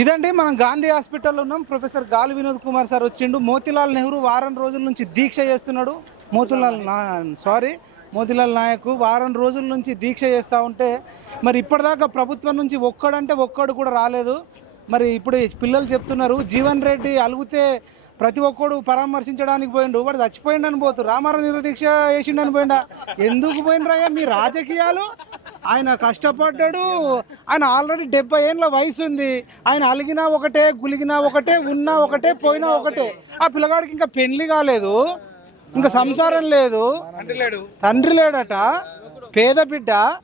ఇదండి మనం గాంధీ హాస్పిటల్లో ఉన్నాం. ప్రొఫెసర్ గాలి వినోద్ కుమార్ సార్ వచ్చిండు. మోతిలాల్ నెహ్రూ వారం రోజుల నుంచి దీక్ష చేస్తున్నాడు. మోతిలాల్ నా సారీ మోతిలాల్ నాయక్ వారం రోజుల నుంచి దీక్ష చేస్తూ ఉంటే మరి ఇప్పటిదాకా ప్రభుత్వం నుంచి ఒక్కడంటే ఒక్కడు కూడా రాలేదు. మరి ఇప్పుడు పిల్లలు చెప్తున్నారు జీవన్ రెడ్డి అలుగుతే ప్రతి ఒక్కడు పరామర్శించడానికి పోయిండు. వాడు చచ్చిపోయిండని పోతు రామారావు నిరదీక్ష చేసిండని పోయిండా. ఎందుకు పోయినరాయ్యా మీ రాజకీయాలు? ఆయన కష్టపడ్డాడు. ఆయన ఆల్రెడీ డెబ్బై ఏళ్ళ వయసు ఉంది. ఆయన అలిగినా ఒకటే గులిగినా ఒకటే ఉన్నా ఒకటే పోయినా ఒకటే. ఆ పిల్లగాడికి ఇంకా పెళ్ళి కాలేదు. ఇంకా సంసారం లేదు. తండ్రి లేడట. పేద బిడ్డ.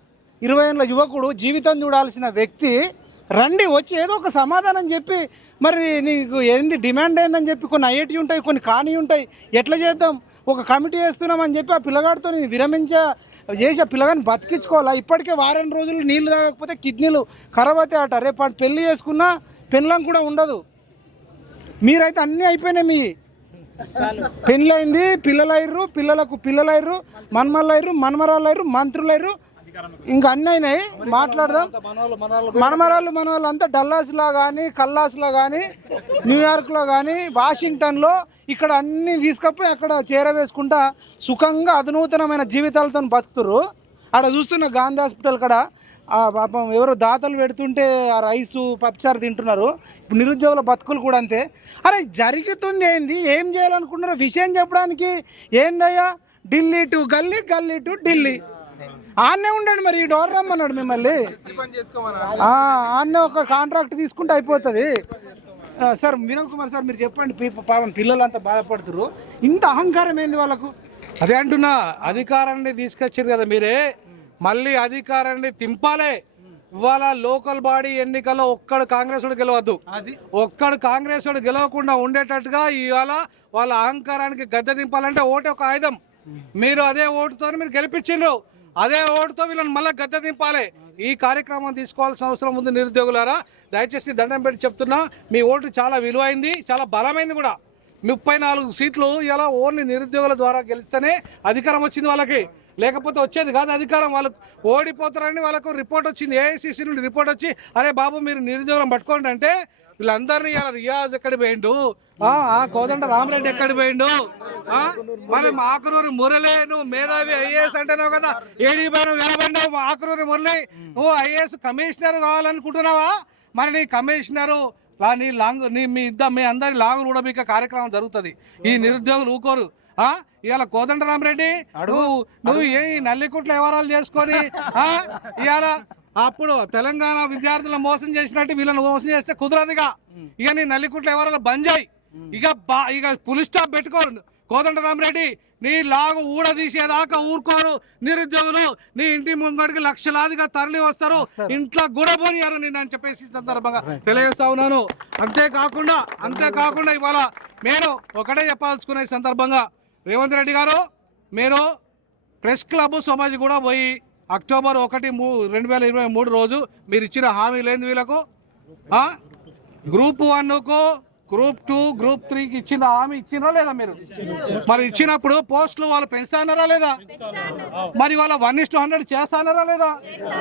ఇరవై ఏళ్ళ యువకుడు. జీవితం చూడాల్సిన వ్యక్తి. రండి వచ్చి ఏదో ఒక సమాధానం చెప్పి మరి నీకు ఏంది డిమాండ్ అయిందని చెప్పి కొన్ని ఐఐటి ఉంటాయి కొన్ని కాని ఉంటాయి ఎట్లా చేద్దాం? ఒక కమిటీ వేస్తున్నామని చెప్పి ఆ పిల్లగాడితో నేను విరమించ చేసి ఆ పిల్లగాని బతికించుకోవాలా? ఇప్పటికే వారం రోజులు నీళ్ళు తాగకపోతే కిడ్నీలు ఖరాబ్ అవుతాయి అట రేపు పెళ్ళి చేసుకున్నా పెళ్ళం కూడా ఉండదు. మీరైతే అన్నీ అయిపోయినాయి మీ. పెళ్ళైంది పిల్లలు అయ్యారు పిల్లలకు పిల్లలు అయ్యారు మనమళ్ళు అయ్యారు మనమరాళ్ళు అయ్యారు మంత్రులు అయ్యారు ఇంకా అన్నీ అయినాయి. మాట్లాడదాం. మనమరాళ్ళు మన వాళ్ళంతా డల్లాస్లో కానీ కల్లాస్లో కానీ న్యూయార్క్లో కానీ వాషింగ్టన్లో ఇక్కడ అన్నీ తీసుకపోయి అక్కడ చేరవేసుకుంటా సుఖంగా అధునూతనమైన జీవితాలతో బతుకుతురు ఆడ చూస్తున్న గాంధీ హాస్పిటల్ కాడ పాపం ఎవరో దాతలు పెడుతుంటే ఆ రైసు పప్చారు తింటున్నారు. ఇప్పుడు నిరుద్యోగుల బతుకులు కూడా అంతే. అరే జరుగుతుంది ఏంది? ఏం చేయాలనుకుంటున్నారు? విషయం చెప్పడానికి ఏందయ్యా? Delhi to gali gali to Delhi. ఆన్నే ఉండండి మరి ఈ డోర్ రమ్మన్నాడు మిమ్మల్ని. ఆన్నే ఒక కాంట్రాక్ట్ తీసుకుంటే అయిపోతుంది. సార్ వినోద్ కుమార్ సార్ మీరు చెప్పండి పాపం పిల్లలు అంతా బాధపడుతున్నారు ఇంత అహంకారం ఏంది వాళ్ళకు? అదే అంటున్నా అధికారాన్ని తీసుకొచ్చారు కదా మీరే. మళ్ళీ అధికారాన్ని తింపాలే. ఇవాళ లోకల్ బాడీ ఎన్నికల్లో ఒక్కడు కాంగ్రెస్ వాడు గెలవద్దు. అది. ఒక్కడు కాంగ్రెస్ వాడు గెలవకుండా ఉండేటట్టుగా ఇవాళ వాళ్ళ అహంకారానికి గద్దె దింపాలంటే ఓటు ఒక ఆయుధం. మీరు అదే ఓటుతో మీరు గెలిపించిండ్రు. అదే ఓటుతో వీళ్ళని మళ్ళీ గద్దె దింపాలి. ఈ కార్యక్రమం తీసుకోవాల్సిన అవసరం ఉంది నిరుద్యోగులారా. దయచేసి దండం పెట్టి చెప్తున్నా మీ ఓటు చాలా విలువైంది చాలా బలమైంది కూడా. ముప్పై నాలుగు సీట్లు ఇలా ఓన్లీ నిరుద్యోగుల ద్వారా గెలిస్తేనే అధికారం వచ్చింది వాళ్ళకి. లేకపోతే వచ్చేది కాదు అధికారం. వాళ్ళకు ఓడిపోతారని వాళ్ళకు రిపోర్ట్ వచ్చింది. ఏఐసిసి నుండి రిపోర్ట్ వచ్చి అరే బాబు మీరు నిరుద్యోగం పట్టుకోండి అంటే వీళ్ళందరినీ ఇలా రియాజ్ ఎక్కడ పోయిండు? ఆ, కోదండ రామరెడ్డి ఎక్కడ పోయిండు? ఆ, మరి ఆకురూరి మురళి నువ్వు మేధావి ఐఏఎస్ అంటున్నావు కదా ఏడీ పైన వెలబండావు ఆకురూరి మురళి. నువ్వు ఐఏఎస్ కమిషనర్ కావాలనుకుంటున్నావా? మరి నీ కమిషనరు నీ లాంగ్ నీ మీ ఇద్దరు మీ అందరి లాంగ్ రూడబిక కార్యక్రమం జరుగుతుంది. ఈ నిరుద్యోగులు ఊకోరు. ఇవాళ కోదండ రామరెడ్డి నువ్వు నువ్వు ఏ నల్లికుట్ల వ్యవహారాలు చేసుకొని ఆ? ఇవాళ అప్పుడు తెలంగాణ విద్యార్థులను మోసం చేసినట్టు వీళ్ళని మోసం చేస్తే కుదరదుగా. ఇక నీ నల్లికుట్ల వ్యవహారాలు బంద్ చేయి. ఇక బా ఇక పులి స్టాప్ పెట్టుకో. కోదండ రామరెడ్డి నీ లాగు ఊడదీసేదాకా ఊరుకోరు. నిరుద్యోగులు నీ ఇంటి ముంగడికి లక్షలాదిగా తరలి వస్తారు. ఇంట్లో కూడా పోనియారు నేను అని చెప్పేసి సందర్భంగా తెలియజేస్తా ఉన్నాను. అంతేకాకుండా అంతేకాకుండా ఇవాళ నేను ఒకటే చెప్పాల్సుకున్న ఈ సందర్భంగా రేవంత్ రెడ్డి గారు మీరు ప్రెస్ క్లబ్ సమాజ్ కూడా పోయి అక్టోబర్ ఒకటి మూ రెండు వేల ఇరవై మూడు రోజు మీరు ఇచ్చిన హామీ లేని వీళ్ళకు? గ్రూప్ వన్కు గ్రూప్ టూ గ్రూప్ త్రీకి ఇచ్చిన హామీ ఇచ్చినా లేదా మీరు? మరి ఇచ్చినప్పుడు పోస్టులు వాళ్ళు పెంచుతానరా లేదా? మరి వాళ్ళ వన్ ఇస్ టూ హండ్రెడ్ చేస్తానరా లేదా?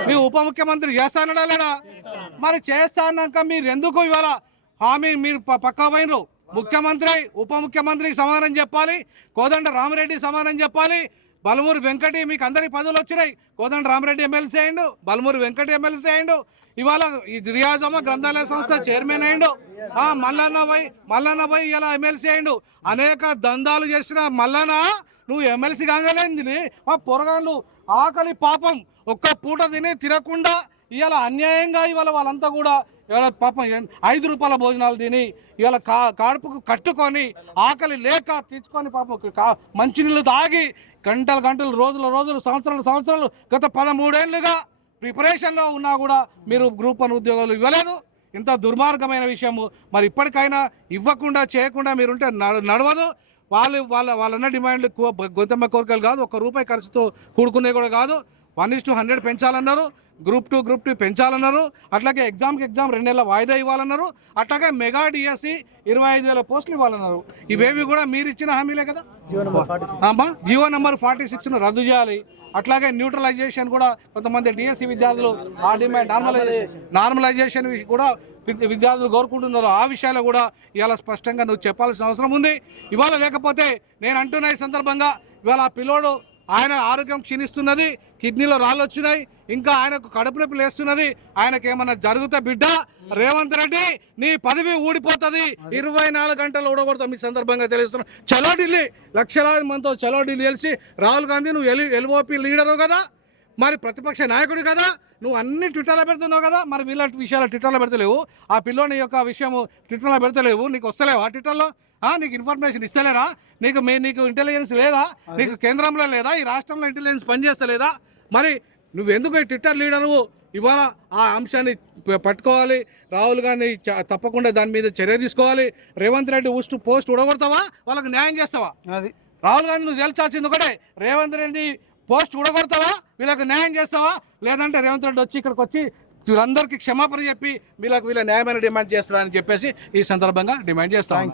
మీ ఉప ముఖ్యమంత్రి చేస్తానడా లేదా? మరి చేస్తానాక మీరు ఎందుకు ఇవాళ హామీ మీరు పక్కా పోయినరు? ముఖ్యమంత్రి ఉప ముఖ్యమంత్రికి సమాధానం చెప్పాలి. కోదండ రామరెడ్డి సమాధానం చెప్పాలి. బలమూరి వెంకటి మీకు అందరికి పదవులు వచ్చినాయి. కోదండ రామరెడ్డి ఎమ్మెల్సీ అయ్యిండు బలమూరి వెంకటి ఎమ్మెల్సీ అయ్యిండు. ఇవాళ ఈ రియాజమ్మ గ్రంథాలయ సంస్థ చైర్మన్ అయ్యిండు. మల్లన్న పోయి మల్లన్న పోయి ఇలా ఎమ్మెల్సీ అయ్యిండు. అనేక దందాలు చేసిన మల్లన్న నువ్వు ఎమ్మెల్సీ కాగలేంది మా పొరగాళ్ళు ఆకలి పాపం ఒక్క పూట తిని తినకుండా ఇవాళ అన్యాయంగా ఇవాళ వాళ్ళంతా కూడా ఇవాళ పాపం ఐదు రూపాయల భోజనాలు తిని ఇవాళ కా కడుపుకు కట్టుకొని ఆకలి లేక తీర్చుకొని పాపం కా- మంచినీళ్ళు తాగి గంటలు గంటలు రోజులు రోజులు సంవత్సరాలు సంవత్సరాలు గత పదమూడేళ్ళుగా ప్రిపరేషన్లో ఉన్నా కూడా మీరు గ్రూప్ వన్ ఉద్యోగాలు ఇవ్వలేదు. ఇంత దుర్మార్గమైన విషయము. మరి ఇప్పటికైనా ఇవ్వకుండా చేయకుండా మీరుంటే నడవదు. వాళ్ళు వాళ్ళ వాళ్ళన్న డిమాండ్లు కో- కోరికలు కాదు. ఒక్క రూపాయి ఖర్చుతో కూడుకునే కూడా కాదు. వన్ ఇస్ టూ హండ్రెడ్ పెంచాలన్నారు. గ్రూప్ టూ గ్రూప్ టూ పెంచాలన్నారు. అట్లాగే ఎగ్జామ్కి ఎగ్జామ్ రెండు నెలల వాయిదా ఇవ్వాలన్నారు. అట్లాగే మెగా డిఎస్సి ఇరవై ఐదు వేల పోస్టులు ఇవ్వాలన్నారు. ఇవేవి కూడా మీరు ఇచ్చిన హామీలే కదా? అమ్మా జియో నంబర్ ఫార్టీ సిక్స్ను రద్దు చేయాలి. అట్లాగే న్యూట్రలైజేషన్ కూడా కొంతమంది డిఎస్సి విద్యార్థులు ఆ డిమాండ్ నార్మలైజేషన్ నార్మలైజేషన్ కూడా విద్య- విద్యార్థులు కోరుకుంటున్నారు. ఆ విషయాలు కూడా ఇవాళ స్పష్టంగా నువ్వు చెప్పాల్సిన అవసరం ఉంది. ఇవాళ లేకపోతే నేను అంటున్నా ఈ సందర్భంగా ఇవాళ ఆ పిల్లోడు ఆయన ఆరోగ్యం క్షీణిస్తున్నది కిడ్నీలో రాళ్ళు వచ్చినాయి ఇంకా ఆయనకు కడుపు నొప్పి లేస్తున్నది ఆయనకి ఏమన్నా జరుగుతా బిడ్డ? రేవంత్ రెడ్డి నీ పదవి ఊడిపోతుంది. ఇరవై నాలుగు గంటలు ఊడగొడతాం మీ సందర్భంగా తెలుస్తున్నాం చలో ఢిల్లీ లక్షలాది మందితో చలో ఢిల్లీ కలిసి రాహుల్ గాంధీ నువ్వు ఎల్ ఎల్ఓపి లీడరు కదా? మరి ప్రతిపక్ష నాయకుడు కదా? నువ్వు అన్ని ట్విట్టర్లో పెడుతున్నావు కదా? మరి వీళ్ళ విషయాలు ట్విట్టర్లో పెడతలేవు. ఆ పిల్లోని యొక్క విషయం ట్విట్టర్లో పెడతలేవు. నీకు వస్తలేవా ట్విట్టర్లో? నీకు ఇన్ఫర్మేషన్ ఇస్తలేరా? నీకు మీ నీకు ఇంటెలిజెన్స్ లేదా? నీకు కేంద్రంలో లేదా? ఈ రాష్ట్రంలో ఇంటెలిజెన్స్ పనిచేస్తలేదా? మరి నువ్వు ఎందుకు ఈ ట్విట్టర్ లీడరు ఇవాళ ఆ అంశాన్ని పట్టుకోవాలి. రాహుల్ గాంధీ తప్పకుండా దాని మీద చర్య తీసుకోవాలి. రేవంత్ రెడ్డి ఉస్ట్ పోస్ట్ ఉడగొడతావా వాళ్ళకి న్యాయం చేస్తావా? అది. రాహుల్ గాంధీ నువ్వు తేల్చాల్సింది ఒకటే. రేవంత్ రెడ్డి పోస్ట్ ఉడగొడతావా వీళ్ళకి న్యాయం చేస్తావా? లేదంటే రేవంత్ రెడ్డి వచ్చి ఇక్కడికి వచ్చి వీళ్ళందరికీ క్షమాపణ చెప్పి వీళ్ళకి వీళ్ళ న్యాయమైన డిమాండ్ చేస్తారని చెప్పేసి ఈ సందర్భంగా డిమాండ్ చేస్తాం